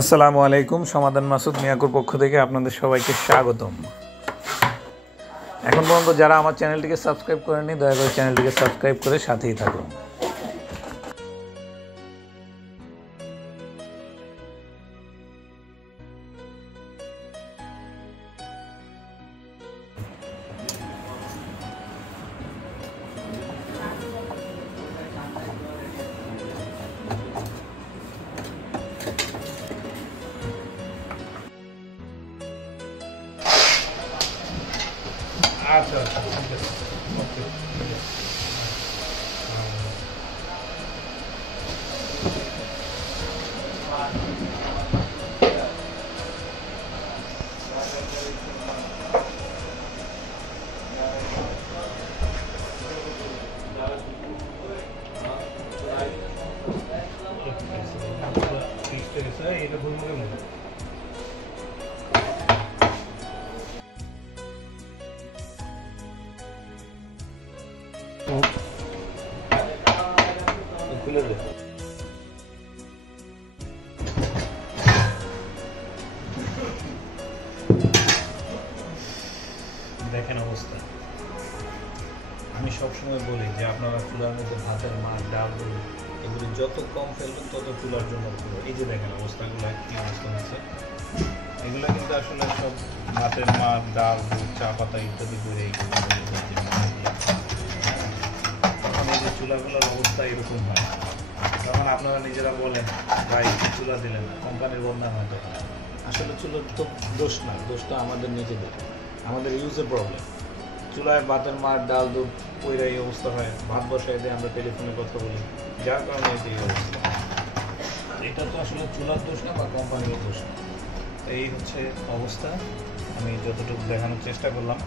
আসসালামু আলাইকুম। সমাধান মাসুদ মিয়াকুর পক্ষ থেকে আপনাদের সবাইকে স্বাগতম। এখন পর্যন্ত যারা আমার চ্যানেলটিকে সাবস্ক্রাইব করেননি, দয়া করে চ্যানেলটিকে সাবস্ক্রাইব করে সাথেই থাকুন। আচ্ছা আচ্ছা ঠিক আছে, ওকে। এটা ভুলমুখে মনে খুলে দে। দেখেন অবস্থা। আমি সবসময় বলি যে আপনারা চুলার মধ্যে ভাতের মাছ, ডাল, এগুলি যত কম ফেলবেন তত চুলার জন্য ভালো। এই যে দেখেন অবস্থাগুলো কি অবস্থা হচ্ছে। এগুলো কিন্তু আসলে সব ভাতের মাছ, ডাল, চা পাতা ইত্যাদি করে তখন এই যে চুলাগুলোর অবস্থা এরকম হয়। তখন আপনারা নিজেরা বলেন ভাই চুলা দিলেন না, কোম্পানির বদনাম হয়তো। আসলে চুলার তো দোষ না, দোষটা আমাদের নিজেদের, আমাদের ইউজের প্রবলেম। চুলায় ভাতের মাছ, ডাল, দুধ পইরা এই অবস্থা হয়। ভাত বসাই দিয়ে আমরা টেলিফোনে কথা বলি, যার কারণে এই অবস্থা। এটা তো আসলে চুলার দোষ না বা কোম্পানির দোষ না। এই হচ্ছে অবস্থা। আমি যতটুকু দেখানোর চেষ্টা করলাম।